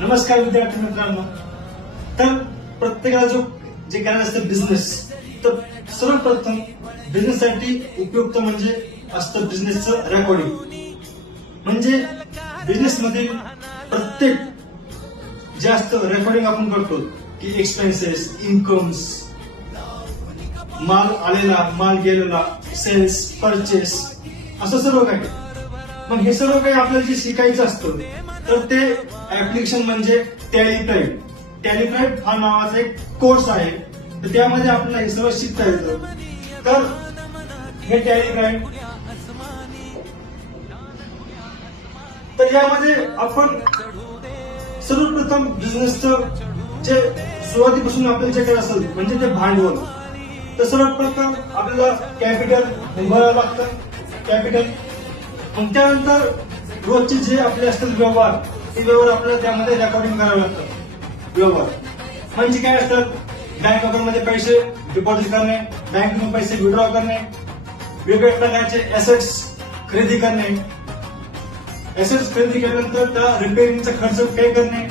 नमस्कार विद्यार्थी मित्रांनो. तर प्रत्येकाला जे करायचं असतं बिझनेस, तर सर्वप्रथम बिझनेस साठी उपयुक्त म्हणजे असतं बिझनेसचं रेकॉर्डिंग. म्हणजे बिझनेस मध्ये प्रत्येक जे असतं रेकॉर्डिंग आपण करतो की एक्सपेन्सेस, इन्कम्स, माल आलेला, माल गेलेला, सेल्स, परचेस, असं सर्व काही. मग हे सर्व काही आपल्याला जे शिकायचं असतं तर ते ऍप्लिकेशन म्हणजे टॅलीप्राइड. टॅलीप्राइड हा नावाचा एक कोर्स आहे, तर त्यामध्ये आपल्याला हे सर्व शिकता येतं. तर हे टॅलीप्राइड, तर यामध्ये आपण सर्वप्रथम बिझनेसचं जे सुरुवातीपासून आपल्याला जे काही असेल म्हणजे ते भांडवल, तर सर्वप्रथम आपल्याला कॅपिटल उभारावं लागतं. कॅपिटल, मग त्यानंतर रोजचे जे आपले असतील व्यवहार, ते व्यवहार आपल्याला त्यामध्ये रेकॉर्डिंग करावे लागतात. व्यवहार म्हणजे काय असतात? बँक अकाउंटमध्ये पैसे डिपॉझिट करणे, बँकेतून पैसे विड्रॉ करणे, वेगवेगळ्या प्रकारचे ऍसेट्स खरेदी करणे, ऍसेट्स खरेदी केल्यानंतर त्या रिपेअरिंगचा खर्च पे करणे,